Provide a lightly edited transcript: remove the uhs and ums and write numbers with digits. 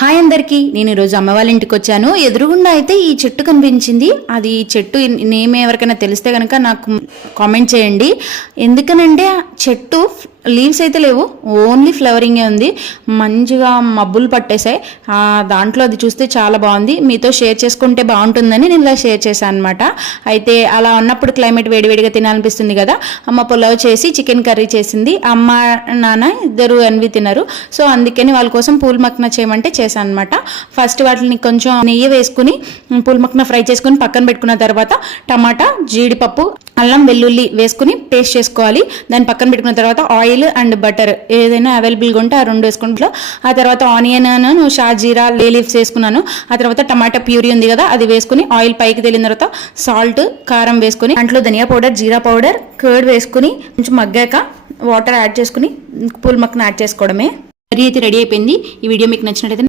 Hi అందరికీ, నేను ఈరోజు అమ్మ వాళ్ళ ఇంటికి వచ్చాను. ఎదురుగుండా అయితే ఈ చెట్టు కనిపించింది. అది చెట్టు నేమ్ ఎవరికైనా తెలిస్తే కనుక నాకు కామెంట్ చేయండి. ఎందుకనంటే చెట్టు లీవ్స్ అయితే లేవు, ఓన్లీ ఫ్లవరింగే ఉంది. మంచిగా మబ్బులు పట్టేశాయి. దాంట్లో అది చూస్తే చాలా బాగుంది. మీతో షేర్ చేసుకుంటే బాగుంటుందని నేను ఇలా షేర్ చేశాను అనమాట. అయితే అలా ఉన్నప్పుడు క్లైమేట్ వేడివేడిగా తినాలనిపిస్తుంది కదా. అమ్మ పులావ్ చేసి చికెన్ కర్రీ చేసింది. అమ్మ నాన్న ఇద్దరు అన్వి తినరు. సో అందుకని వాళ్ళ కోసం పూల్ మక్నా చేయమంటే చేశాను అనమాట. ఫస్ట్ వాటిని కొంచెం నెయ్యి వేసుకుని పూల్ మక్నా ఫ్రై చేసుకుని పక్కన పెట్టుకున్న తర్వాత టమాటా, జీడిపప్పు, అల్లం, వెల్లుల్లి వేసుకుని పేస్ట్ చేసుకోవాలి. దాన్ని పక్కన పెట్టుకున్న తర్వాత ఆయిల్ అండ్ బటర్ ఏదైనా అవైలబుల్గా ఉంటే ఆ రెండు వేసుకుంటా. ఆ తర్వాత ఆనియన్, షాజీరా, లే లీవ్స్ వేసుకున్నాను. ఆ తర్వాత టమాటా ప్యూరీ ఉంది కదా, అది వేసుకుని ఆయిల్ పైకి తేలిన తర్వాత సాల్ట్, కారం వేసుకుని దాంట్లో ధనియా పౌడర్, జీరా పౌడర్, కర్డ్ వేసుకుని కొంచెం మగ్గాక వాటర్ యాడ్ చేసుకుని పూల్ మక్నా యాడ్ చేసుకోవడమే. కర్రీ అయితే రెడీ అయిపోయింది. ఈ వీడియో మీకు నచ్చినట్లయితే